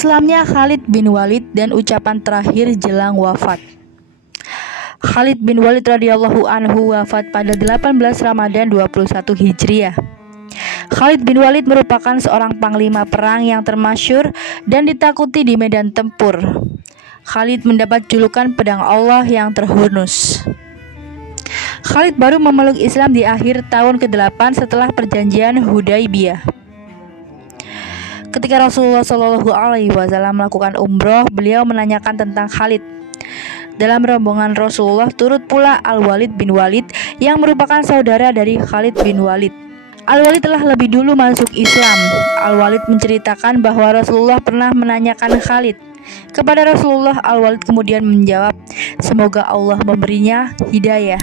Islamnya Khalid bin Walid dan ucapan terakhir jelang wafat. Khalid bin Walid radhiyallahu anhu wafat pada 18 Ramadan 21 Hijriah. Khalid bin Walid merupakan seorang panglima perang yang termasyhur dan ditakuti di medan tempur. Khalid mendapat julukan pedang Allah yang terhunus. Khalid baru memeluk Islam di akhir tahun ke-8 setelah perjanjian Hudaybiyah. Ketika Rasulullah Shallallahu Alaihi Wasallam melakukan umroh, beliau menanyakan tentang Khalid. Dalam rombongan Rasulullah turut pula Al-Walid bin Walid yang merupakan saudara dari Khalid bin Walid. Al-Walid telah lebih dulu masuk Islam. Al-Walid menceritakan bahwa Rasulullah pernah menanyakan Khalid kepada Rasulullah. Al-Walid kemudian menjawab, "Semoga Allah memberinya hidayah."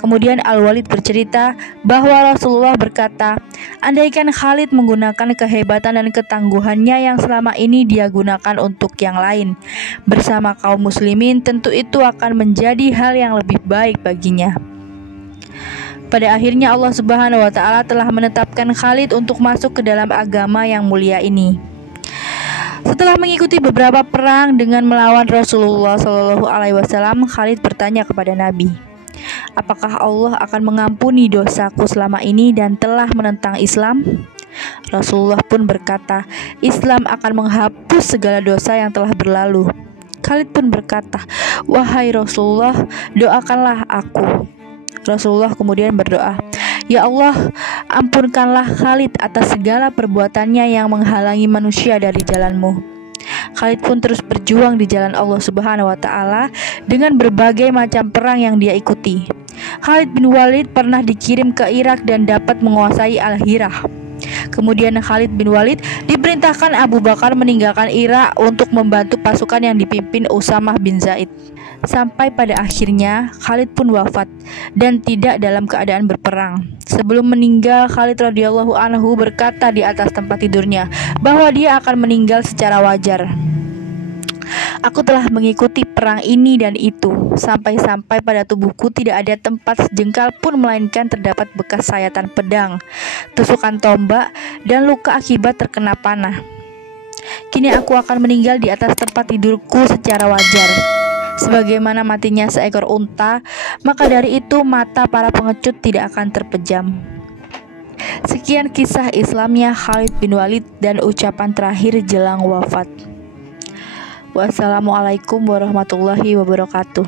Kemudian Al-Walid bercerita bahwa Rasulullah berkata, andaikan Khalid menggunakan kehebatan dan ketangguhannya yang selama ini dia gunakan untuk yang lain bersama kaum muslimin, tentu itu akan menjadi hal yang lebih baik baginya. Pada akhirnya Allah Subhanahu wa taala telah menetapkan Khalid untuk masuk ke dalam agama yang mulia ini. Setelah mengikuti beberapa perang dengan melawan Rasulullah Shallallahu Alaihi Wasallam, Khalid bertanya kepada Nabi, apakah Allah akan mengampuni dosaku selama ini dan telah menentang Islam? Rasulullah pun berkata, Islam akan menghapus segala dosa yang telah berlalu. Khalid pun berkata, wahai Rasulullah, doakanlah aku. Rasulullah kemudian berdoa, ya Allah, ampunkanlah Khalid atas segala perbuatannya yang menghalangi manusia dari jalanmu. Khalid pun terus berjuang di jalan Allah Subhanahu wa taala dengan berbagai macam perang yang dia ikuti. Khalid bin Walid pernah dikirim ke Irak dan dapat menguasai Al-Hirah. Kemudian Khalid bin Walid diperintahkan Abu Bakar meninggalkan Irak untuk membantu pasukan yang dipimpin Usamah bin Zaid. Sampai pada akhirnya Khalid pun wafat dan tidak dalam keadaan berperang. Sebelum meninggal, Khalid radhiyallahu anhu berkata di atas tempat tidurnya bahwa dia akan meninggal secara wajar. Aku telah mengikuti perang ini dan itu, sampai-sampai pada tubuhku tidak ada tempat sejengkal pun melainkan terdapat bekas sayatan pedang, tusukan tombak, dan luka akibat terkena panah. Kini aku akan meninggal di atas tempat tidurku secara wajar, sebagaimana matinya seekor unta, maka dari itu mata para pengecut tidak akan terpejam. Sekian kisah Islamnya Khalid bin Walid dan ucapan terakhir jelang wafat. Wassalamualaikum warahmatullahi wabarakatuh.